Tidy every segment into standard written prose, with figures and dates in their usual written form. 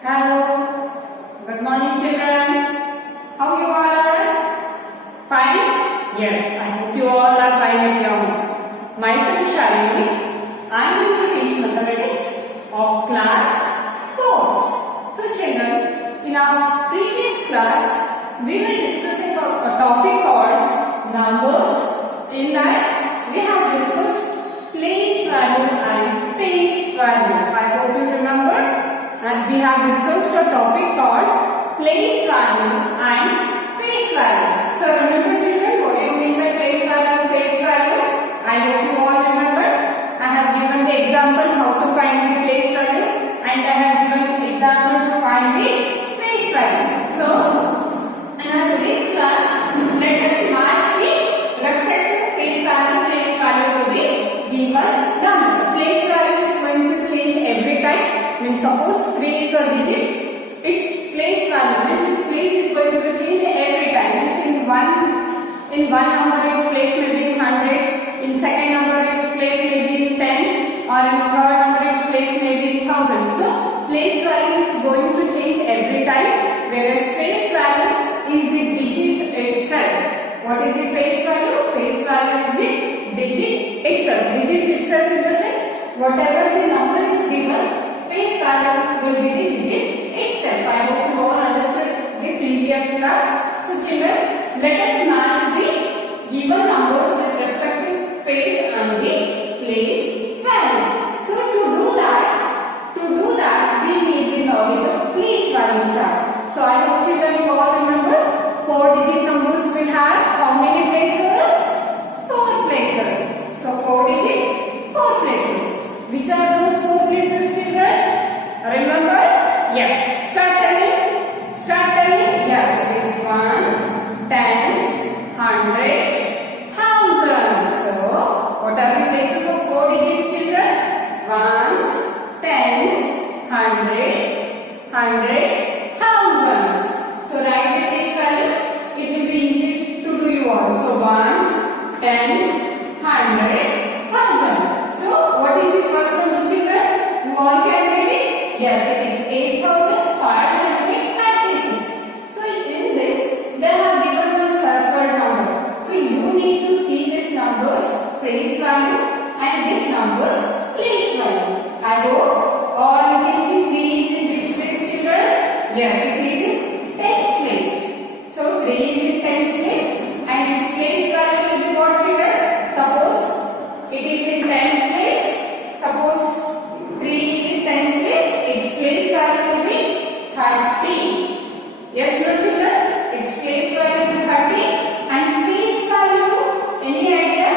Hello. Good morning, children. How you all are? Fine? Yes, I hope you all are fine at your home. Myself, Shalini. I am going to teach mathematics of class 4. So, children, in our previous class, we were discussing a topic called numbers. In that, we have discussed place value and face value. I hope you remember. And we have discussed a topic called place value and face value. So remember, children, what do you mean by place value and face value? I hope you all remember. I have given the example how to find the place value and I have given example to find the face value. So in our today's class, let us match the respective place value to the given number. Place value is going to change every time. Means suppose 3 is a digit, its place value means its place is going to change every time. Means in one number its place may be in hundreds, in second number its place may be in tens, or in third number its place may be in thousands. So place value is going to change every time, whereas face value is the digit itself. What is the face value? Face value is the digit itself. Digit itself in the sense whatever the number is given, face value will be the digit itself. I hope you all understood the previous class. So children, let us match the given numbers with respect to face and the place values. So to do that we need the knowledge of place value chart. So I hope children you all remember 4 digit numbers will have how many places? 4 places. So 4 digits, 4 places. Which are those 4 places, children? Remember? Yes. Start telling. Yes, it is ones, tens, hundreds, thousands. So, what are the places of 4 digits, children? Ones, tens, hundreds, thousands. So, write the place values. It will be easy to do you all. So, ones, tens, hundred, thousand. So, what is the first number, children? You all can read it? Yes, it is 8,536. So, in this, they have given one circle number. So, you need to see this number's face value and this number's place value. I hope all you can see 3 is in which place, children? Yes, it is in tens place. So, 3 is in tens place and its place value will be what, children? Suppose it is in tens place. Suppose 3 is in tens place. Its place value will be 30. Yes, no children? Its place value is 30 and face value, any idea?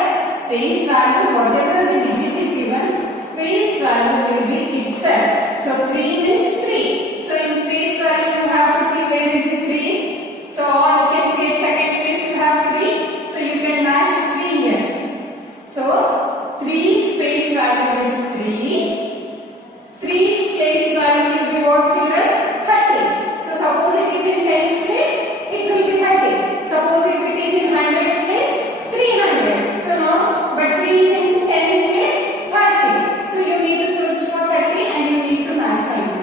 Face value, whatever the digit is given, face value will be itself. So 3 means 3. So in face value you have to see where is the 3. So all you can see at second place you have 3. So you can match 3 here. So 3's face value is 3. 3's place value will be what, children? 30. So suppose it is in tens place, it will be 30. Suppose if it is in hundreds place, 300. So no, but 3 is in tens place, 30. So you need to search for 30 and you need to match 30.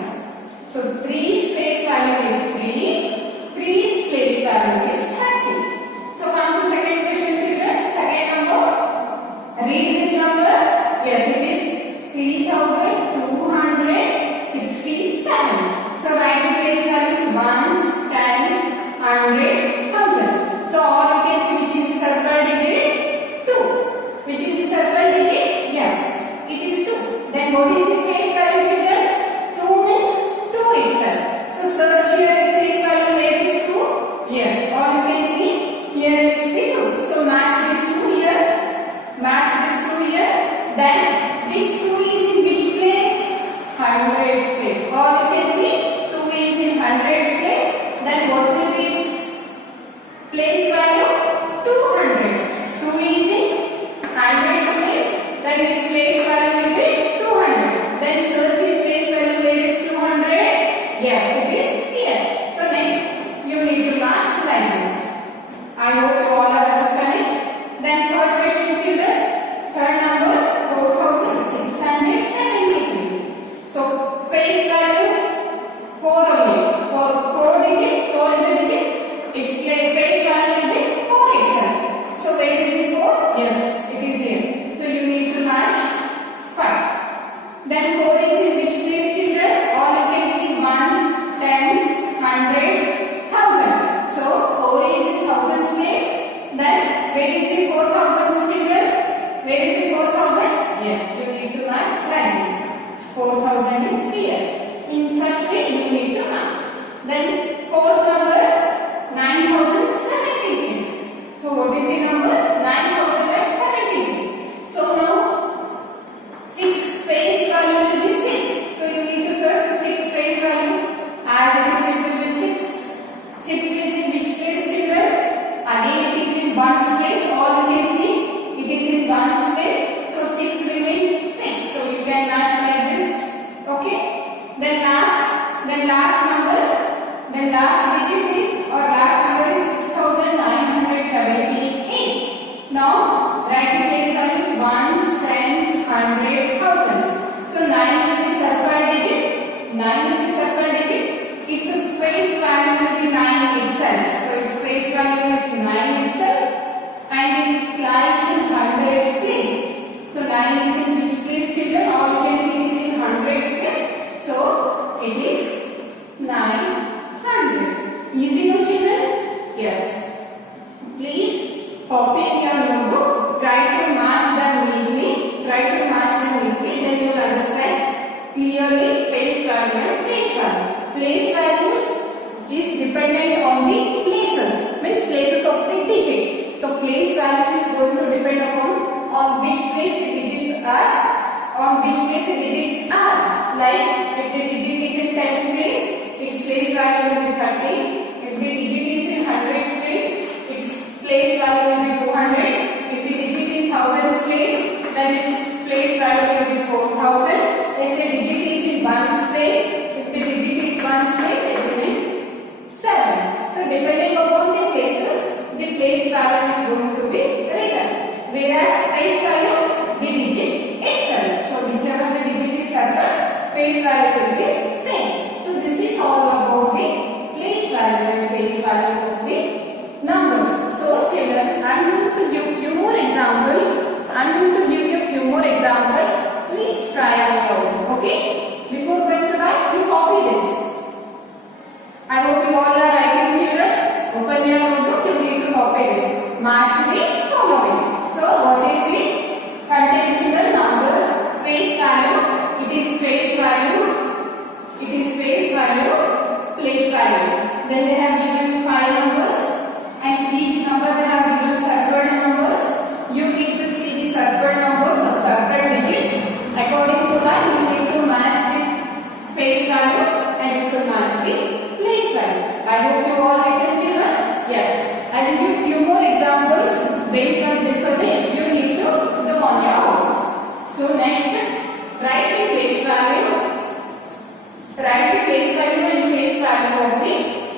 where is the 4000 children? Where is the 4000? Yes, you need to match like this. 4000 is here. In such way you need to match. Then fourth number 9076. So what is the number? 9076. So now 6 face value will be 6. So you need to search 6 face value. As it will be 6. 6 is in which place children? Again it is in ones place. All you can see it is in ones place. So 6 remains 6. So you can match like this. Okay. Then last number. Then last digit is or last number is 6978. Now write the place values ones, tens, 100,000. So 9 is the circle digit. 9 is the circle digit. Its face value will be 9 itself. So its face value is 9 itself and it lies in hundreds place. So 9 is in which place children? All you can see is in hundreds place. So it is 900. Easy no children? Yes. Please copy in your notebook. Try to match them neatly. Then you will understand clearly face value and place value. Place values is dependent on the places. Means places of the digit. So place value is going to depend upon which place the digits are. Like if the digit is in tens place, its place value will be 30. If the digit is in hundreds place, its place value will be 200. If the digit in thousands place, then its place value will be 4000. If the digit is in ones place, it remains 7. So depending upon the places, the place value is going to be written. Whereas face value, the digit itself. So whichever the digit is circled, face value will be same. So this is all about the place value and face value of the numbers. So children, I am going to give few more examples. Please try on your own. Okay? Before going to write, you copy this. I hope you all are writing children. Open your notebook, you need to copy this. Match the following. So what is the conventional number? Face value. It is face value. Place value. Then they have given 5 numbers and each number they have given circled numbers. You need to see the circled numbers or circled digits. According to that, you need to match the face value and you should match the place value. I hope you all written children. Yes. I will give few more examples based on this only. You need to do on your own. So next, write the face value. Write the face value and face value of the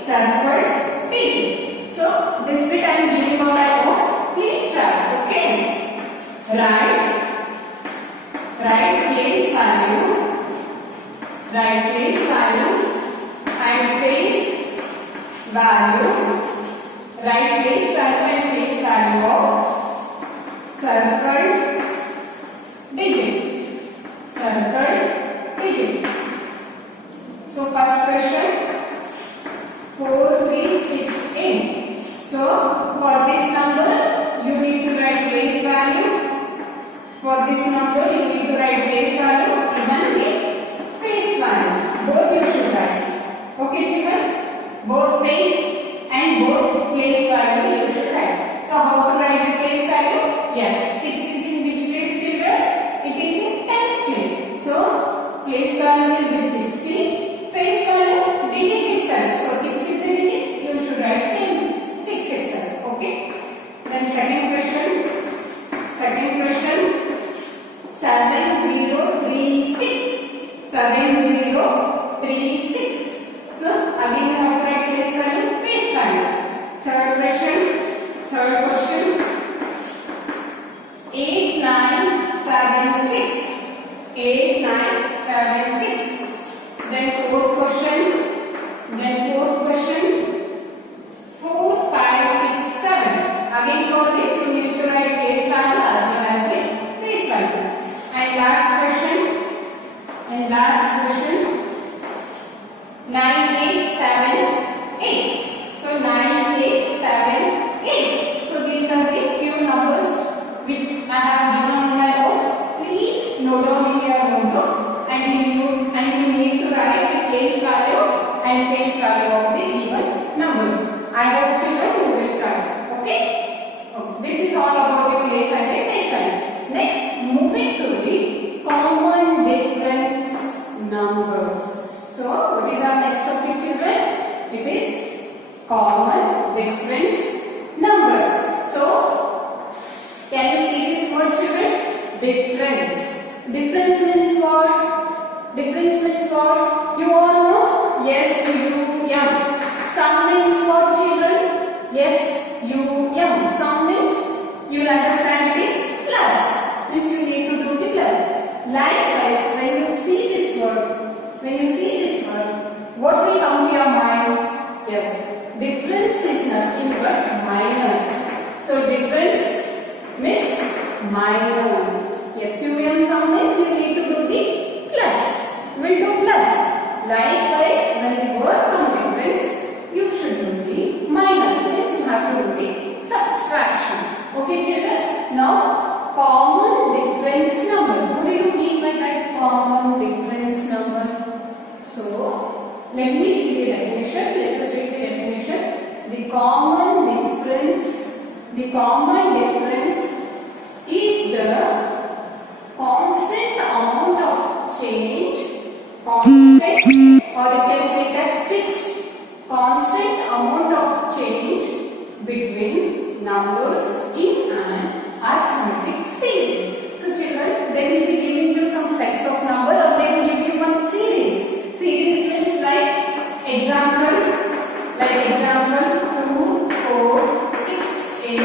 circled digit. So this bit I am giving out at home. Please try. Okay. Write place value. Write place value and face value. Write place value and face value of circled digits. So first question 4368. So for this number you need to write place value. For this number you need to write face value and the face value. Both you should write. Okay children? Both face and both place value you should write. So how to write the place value? Yes. 6 is in which place children? It is in tens place. So place value will be 60. Face value digit itself. So 6 is a digit. You should write same 6 itself. Okay. Then second question 7036. 7036. So again we have to write place value, face value. Third question 8976. 8976. Then fourth question 4567. Again for this you need to write place value as well as the face value. And last question 9878. So 9878. So these are the few place value and face value of the given numbers. I hope children you will try. Okay? This is all about your place and the face value. Next, moving to the common difference numbers. So, what is our next topic, children? It is common difference numbers. So, can you see this word, children? Difference. Difference means what? Difference means what? You all know? Yes, you, m. Sum means what, children? Yes, you, m. Sum means you will understand it is plus. Means you need to do the plus. Likewise, when you see this word, what will come to your mind? Yes, difference is nothing but minus. So difference means minus. Yes, UM sum means you need to do the plus. We'll do plus. Likewise, when the word comes difference, you should do the minus. Means you have to do the subtraction. Okay, children? Now, common difference number. What do you mean by that common difference number? So, let me see the definition. Let us read the definition. The common difference is the constant amount of change, constant, or you can say it as fixed, constant amount of change between numbers in an arithmetic series. So children, they will be giving you some sets of number or they will give you one series. Series means like example 2, 4, 6, 8,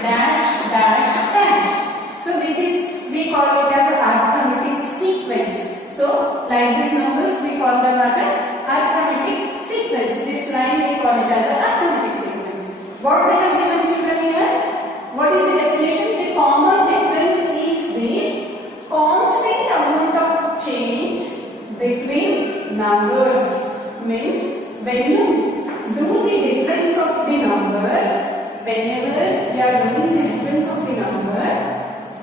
dash, dash, dash. So this is, we call it as an arithmetic sequence. So like these numbers we call them as an arithmetic sequence. This line we call it as an arithmetic sequence. What they have given, children, here? What is the definition? The common difference is the constant amount of change between numbers. Means when you do the difference of the number, whenever you are doing the difference of the number,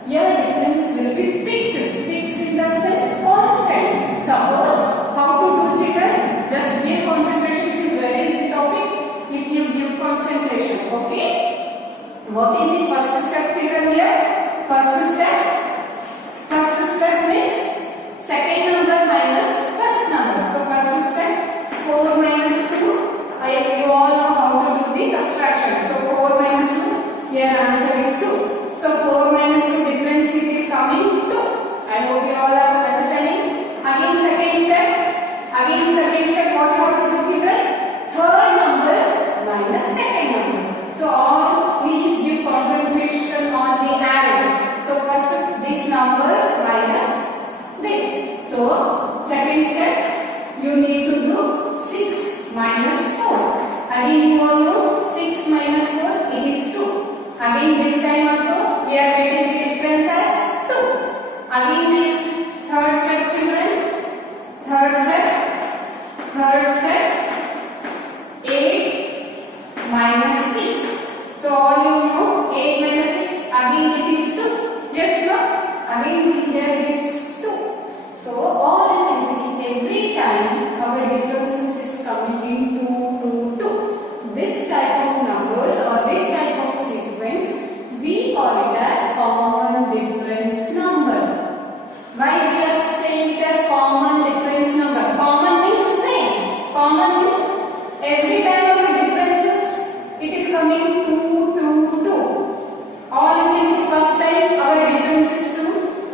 your difference will be fixed. Fixed in the sense constant. Suppose, how to do, children? Just give concentration. It is very easy topic if you give concentration. Okay? What is the first step, children, here? First step means second number minus first number. So first step, 4 minus 2. You all know how to do the subtraction. So 4 minus 2, your answer is 2. So 4 minus 2 difference it is coming 2. I hope you all are understanding. Again second step, what you have to do, children? Third number minus second number. So all please give concentration on the arrows. So first this number minus this. So second step, you need to do 6 minus 4. Again you all know 6 minus 4 it is 2. Again this time also we are getting the difference as 2. Again next third step, children. Third step 8 minus 6. So all you know 8 minus 6 again it is 2. Yes, no? Again here it is 2. So all you can see every time our differences is coming in 2, 2, 2. This type of numbers or this type of sequence we call it as common difference number. Why we are saying it as common difference number? Common means same. Common means every time our differences it is coming 2, 2, 2. All you can see first time our difference is 2.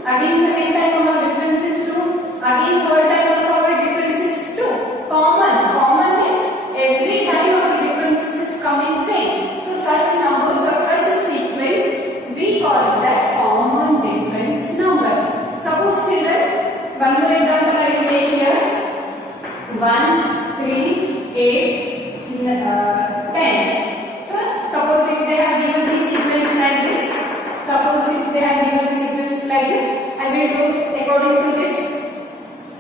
Again second time our difference is 2. Again third time also our difference is 2. Common means every time our differences is coming same. So such numbers or such a sequence we call it as common difference numbers. Suppose children, one more example I will take here. 1, 3, 8, 10. So suppose if they have given the sequence like this, I will do according to this.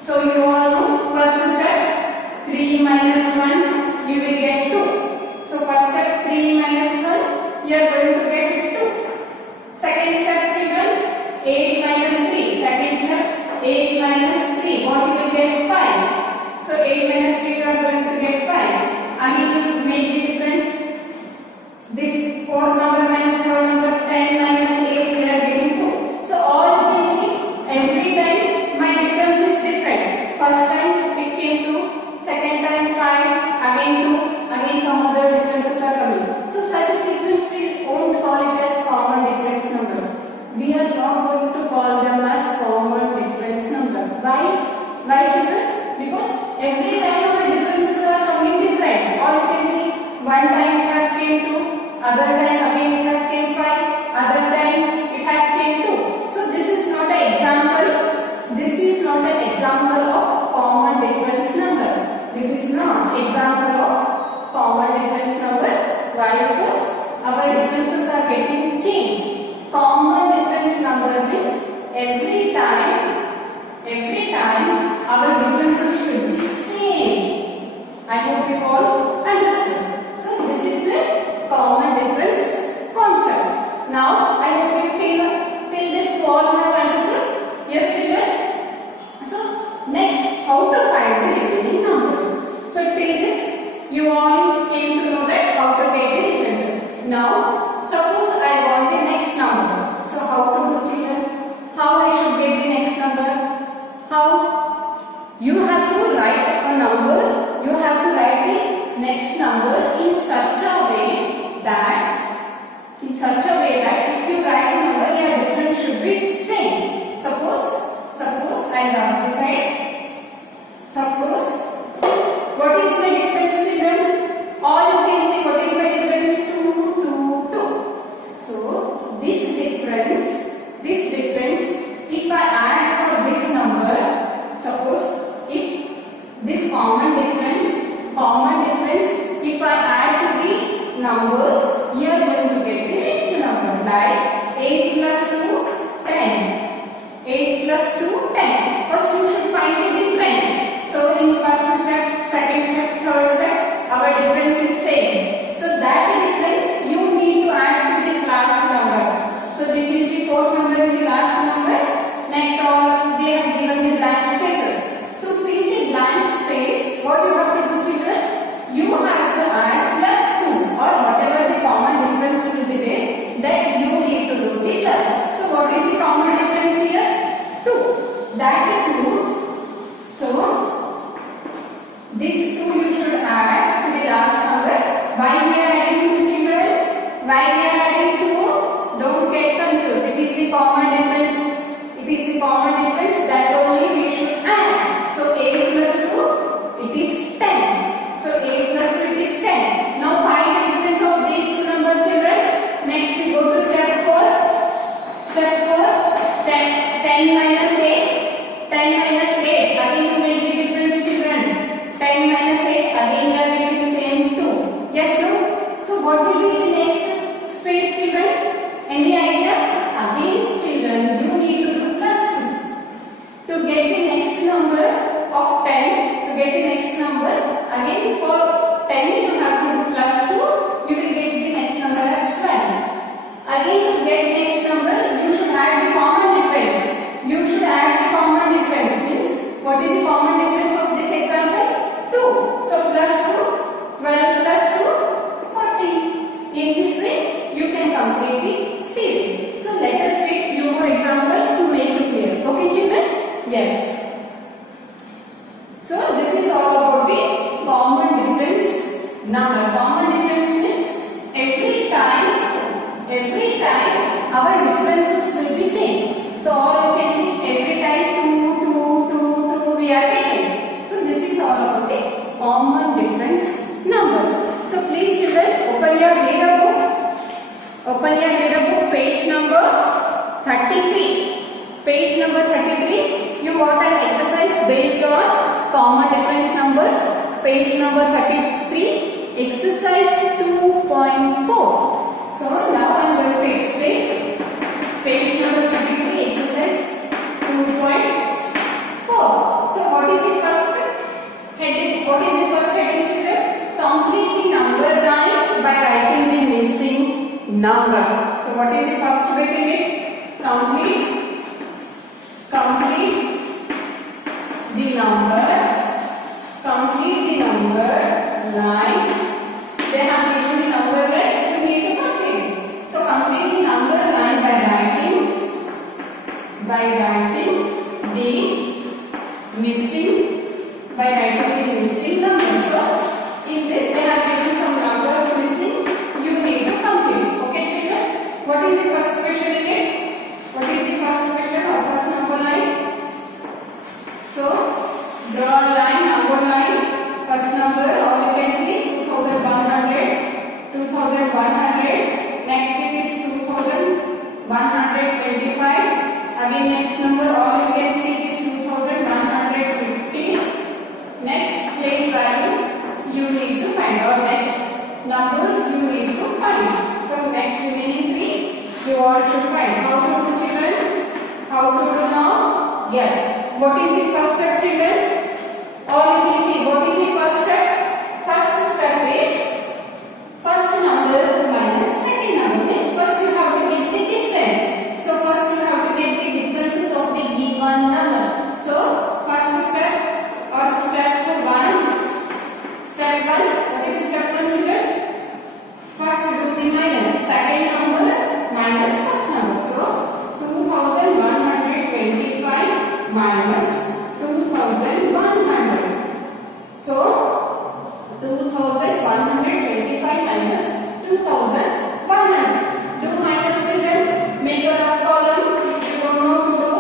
So you all know first step 3 minus 1 you will get 2. So first step 3 minus 1 you are going to get 2. Second step, children, 8 minus 3. Second step 8 minus 3 what you will get 5. So 8 minus 3 you are going to get 5. Again you make the difference. This 4 number minus 4 number, 10 minus 8 we are getting 2. So all you can see, every time my difference is different. First time it came 2, second time 5, again 2, again some other differences are coming. So such a sequence we won't call it as common difference number. We are not going to call them as common difference number. Why? Why children? Because every time our differences are coming different. Or you can see, one time it has came 2, other time again it has came 5, other time it has came 2. So this is not an example. This is not an example of common difference number. This is not example of common difference number. Why? Because our differences are getting changed. Common difference number means every time our differences should be same. I hope you all understood. So this is the common difference concept. Now I hope you till this all have understood. Yes children. So next, how to find the remaining numbers. So till this you all came to know that how to get the differences. Now suppose I want the next number. So how to do children? How I should get the next number? How? You have to write a number. You have to write the next number in such a way that if you write a number, your difference should be same. Suppose I write this side. Suppose, what is my difference children? All you can see, what is my difference? 2, 2, 2. So this difference, if I add for this number, suppose if this common difference, if I add to the numbers, you are going to get the next number, like 8 plus 2, 10. 8 plus 2, 10. First you should find the difference. So in first step, second step, third step, our difference is same. So that difference you need to add to this last number. So this is the fourth number, is the last number. Next all they have given the blank spaces. To fill the blank space, what you have to do children? You have to add plus 2 or whatever the common difference will be there, that you need to do the plus. So what is the common difference here? 2. That 2. So this 2 you should add to the last number. Why we are adding 2 children? Why we are adding 2? Don't get confused. It is the common difference. It is the common difference that only we should add. So 8 plus 2, it is 10. So 8 plus 2, it is 10. Now find the difference of these two numbers children. Next we go to step 4. Step 4, 10 minus 8. 10 minus 8. Again to make the difference children. 10 minus 8. Again we are getting same 2. Yes, no? So what will be the next space children? Any idea? Again children, you need to do plus 2. To get the next number of 10, to get the next number, again for 10 you have to do plus 2, you will get the next number as 12. Again to get next number, you should add the common difference. You should add the common difference. Means, what is the common difference of this example? 2. So plus 2, 12 plus 2, 40. In this way, you can complete the series. So let us take few more examples to make it clear. Okay children? Yes. So this is all about the common difference number. Common difference means every time our differences will be same. So all you can see, every time 2, 2, 2, 2 we are getting. So this is all about the common difference numbers. So please children, open your reader book. Open your reader book, page number 33. Page number 33. You got an exercise based on common difference number. Page number 33. Exercise 2.4. So now I am going to explain page number 33, exercise 2.4. So what is the first heading? What is the first heading children? Complete the number line by writing the missing numbers. So what is the first way to get? Complete the number line line. They have given the number line. You need to complete it. So complete the number line by writing the missing numbers. So in this they have given some numbers missing. You need to complete. Okay, children. What is the first question in it? What is the first question or first number line? So draw a line, number line. First number, all you can see 2100. Next it is 2125. Again next number, all you can see is 2150. Next place values you need to find, or next numbers you need to find. So next remaining three you all should find. How to do, children? How to do now? Yes. What is the first step, children? All you can see. What is the first step? First step is first number minus second number. Means first you have to get the difference. So first you have to get the differences of the given number. So first step or step 1. Step 1. What is step 1, children? First do the minus. Second number minus first number. So 2125 minus 2100. So 2125 minus 2100. Do minus, children. Make a rough column. If you don't know to do,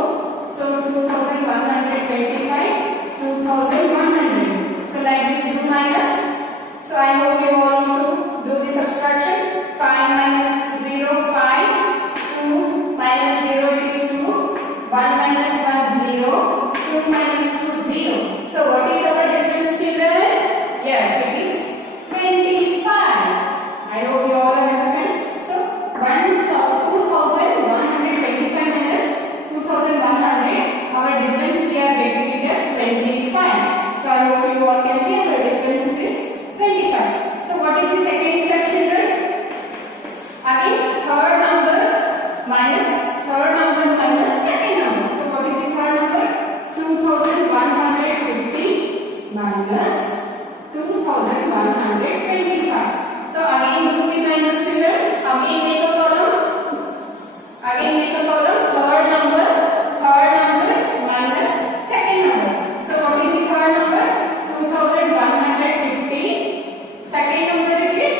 so 2125, 2100. So like this, do minus. So I hope you all know to do the subtraction. 5 minus 0, 5. 2 minus 0 is 2. 1 minus 1, 0. 2 minus 2, 0. So what is our difference, children? Yes, it is 25. I hope you all understand. So 2125 minus 2100. Our difference we are getting it as 25. So I hope you all can see our difference is 25. So what is the second step, children? Again, third number minus second number. So what is the third number? 2150 minus 2125. So again do the minus, children. Again make a column. Third number minus second number. So what is the third number? 2150. Second number it is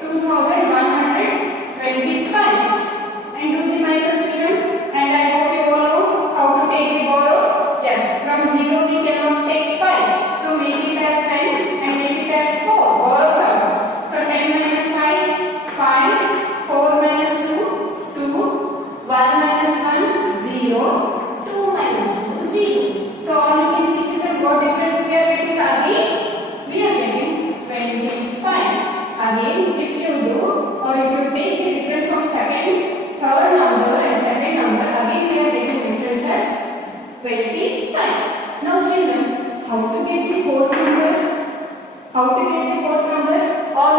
2125. And do the minus, children. And I hope you all know how to take the borrow. Yes, from 0 we cannot take 5. So make it as 10 and make it as 4. Borrow cells. So 10 minus 5, 5. 4 minus 2, 2. 1 minus 1, 0. 2 minus 2, 0. So all you can see, children, what difference we are getting again? We are getting 25. Again, if you do, or if you take the difference of third number and second number, again we are getting difference as 25. Now, children, how to get the fourth number? All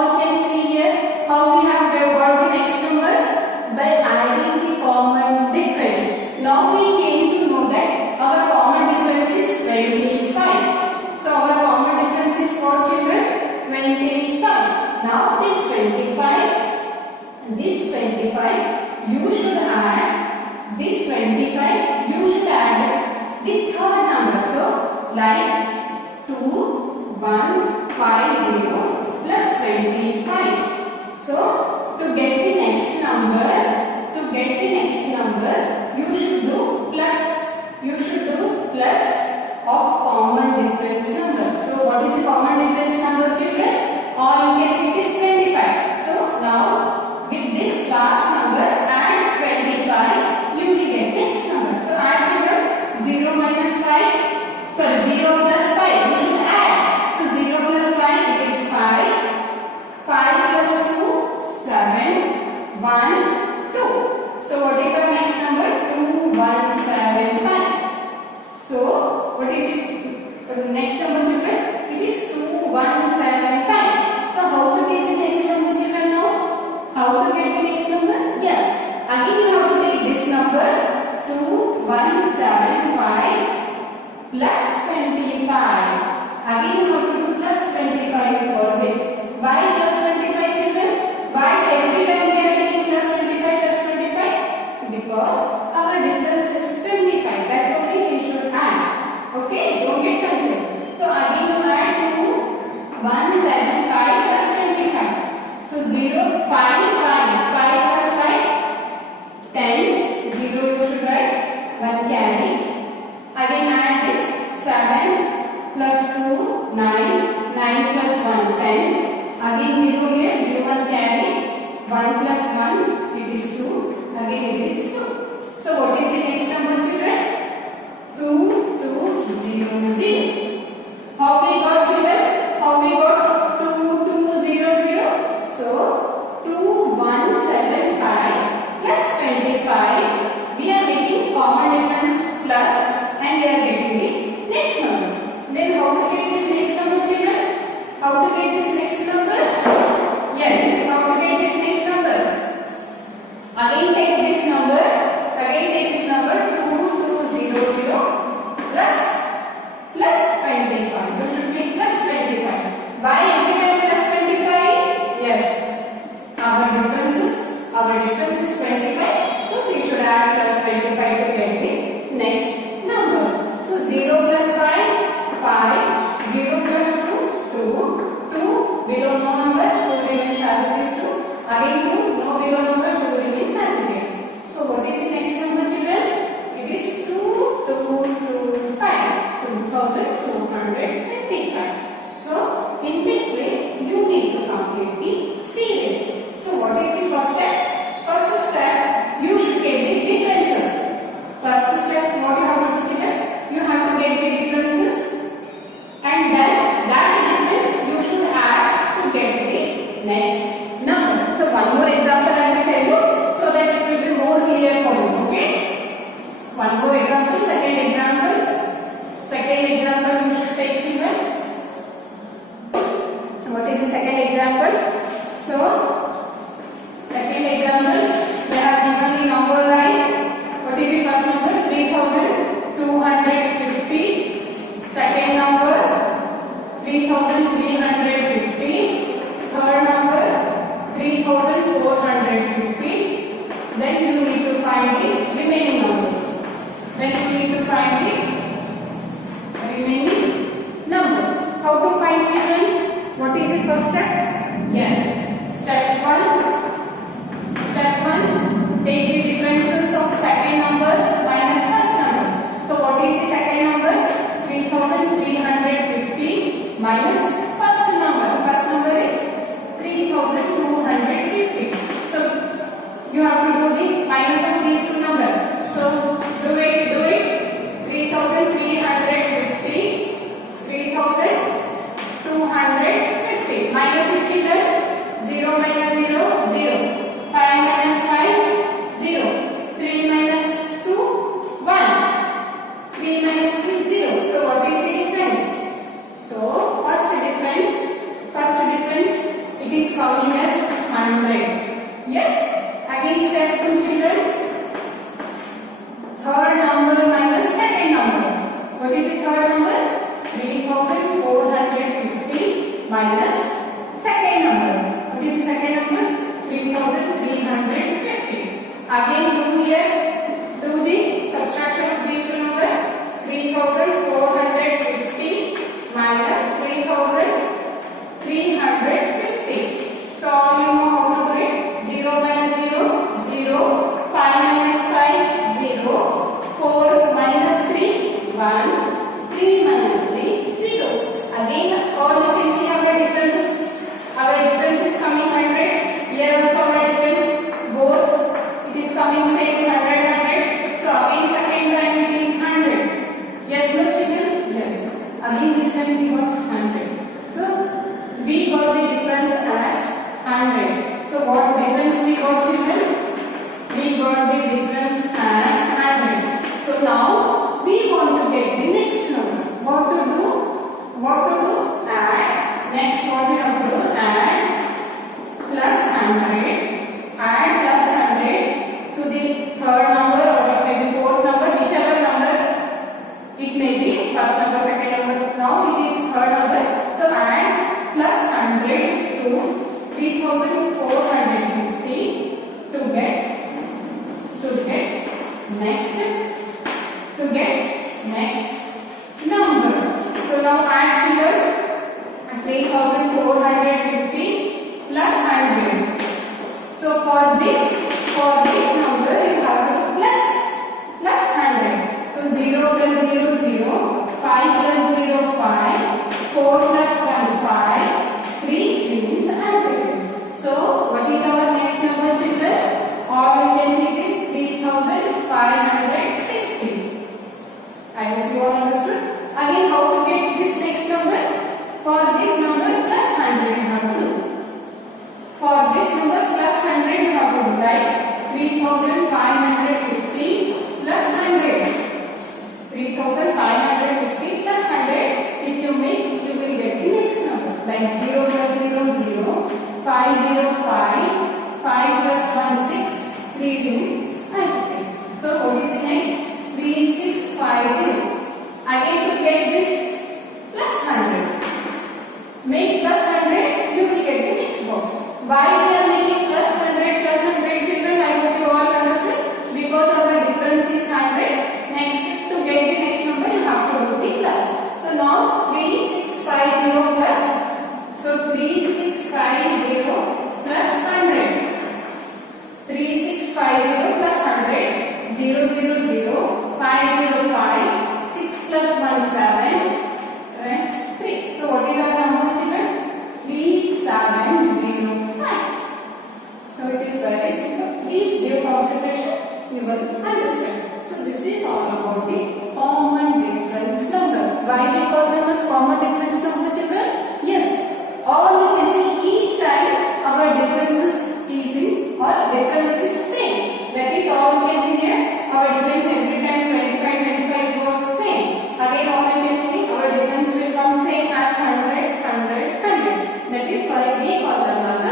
you can see here, how we have got the next number? By adding the common difference. Now we came to know that our common difference is 25. So our common difference is what, children? 25. Now this 25, you should add this 25, you should add the third number. So like 2150 plus 25. So to get the next number, you should do plus of common difference number. So what is the common difference number, children? All you can see is 25. So now with this last number add 25, you will get next number. So add, children. 0 minus 5, sorry, 0 plus 5, you should add. So 0 plus 5 it is 5. 5 plus 2, 7. 1, 2. So what is our next number? 2175. So what is it? Next number, children? It is 2175. So how to get the next number, children, now? How to get the next number? Yes. Again you have to take this number 2175 plus 25. Again you have to do plus 25 for this because our difference is 25. That only we should add. Okay, don't get confused. So again you add 2, 175 plus 25. So 0, 5, 5 plus 5, 10, 0 you should write, 1 carry. Again add this 7 plus 2, 9, 9 plus 1, 10. Again 0 here, give 1 carry, 1 plus 1, it is 2, again it is 2. So what is the next number children? 2, 2, 0, 0. How we got children? How we got 2, 2, 0, 0? So 2, 1, 7, 5 plus 25. We are making common difference plus and we are getting the next number. Then how to get this next number children? How to get this next number? Yes, how to get this next number? Again take this number, 2200 plus 25. You should make plus 25. Why everywhere plus 25? Yes, our difference is 25. So we should add plus 25 to get the next number. So 0 plus 5, 5, 0 plus 2, 2 below no number, 2 remains as it is 2. Again 2, no below number, 2 remains as it is. So what is the next number children? It is 2225, 2225. So in this way you need to complete the series. So what is the first step? First step, you should get the differences. First step, what you have to do children? You have to get the differences and then that difference you should add to get the next number. So one more example I will tell you so that it will be more clear for you. Okay? One more example, second example you should take children. What is the second example? So second example, we have given the number line. What is the first number? 3250. Second number 3350. Third number 3450. Then you need to find the remaining numbers. How to find children? What is the first step? Yes. Step 1, take the differences of second number minus first number. So what is the second number? 3350 minus first number. First number is 3250. So you have to do the minus of these two numbers. So do it. 3350, 3250 minus it children. 0 minus 0, 0. 5 minus 5, 0. 3 minus 2, 1. 3 minus 3, 0. So what is the difference? So first difference, it is coming as 100. Yes. Again step 2 children. Third number minus second number. What is the third number? 3450 minus second number. What is the second number? 3350. Again do the subtraction of these two numbers. 3450 minus 3350. So you know how to do it. 0 minus 0, 0. 5 minus 5, 0. 4 minus 3, 1. 3 minus 3, 0. Again, all you can see our differences. Our difference is coming 100. Here also our difference, both it is coming same 100. So again second time it is 100. Yes, no children? Yes. Again this time we got 100. So we got the difference as 100. So what difference we got children? We got the difference as 100. So now we want to get the next number. What to do? Add. Next what we have to do? Add plus 100. Add plus 100 to the third number or maybe fourth number, whichever number it may be. First number, second number. Now it is third number. So add plus 100 to 3450 to get next to get next number. So now add children 3450 plus 100. So for this number you have to plus 100. So 0 plus 0 0, 5 plus 0 5, 4 plus 1 5, 3 remains as it is. So what is our next number children? Or we can see this 3550. I hope you all understood. Again, how to get this next number? For this number plus 100 you have to do. For this number plus 100 you have to do, right? 3550 plus 100. 3550 plus 100. If you make, you will get the next number. Like 0 plus 0 0, 505, 5 plus 1 6, 3 remains as it is. So what is next? 3650. Again to get this plus 100. Make plus 100, you will get the next box. Why we are making plus 100 children? I hope you all understood. Because our difference is 100. Next, to get the next number, you have to do the plus. So now 3650 plus. So 3650 plus 100. 3650 plus 100. 0 0 0, 505, 6 plus 1 7. Right? 3. So what is our number children? 3705. So it is very simple. Please give concentration, you will understand. So this is all about the common difference number. Why we call them as common difference number children? Yes, all you can see each time our differences is in or difference is same. That is all you can see here. Our difference every time 25 was same. Again all you can see our difference will come same as 100 100 100. That is why we call them as a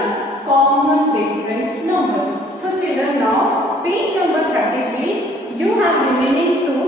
common difference number. So children, now page number 33, you have remaining 2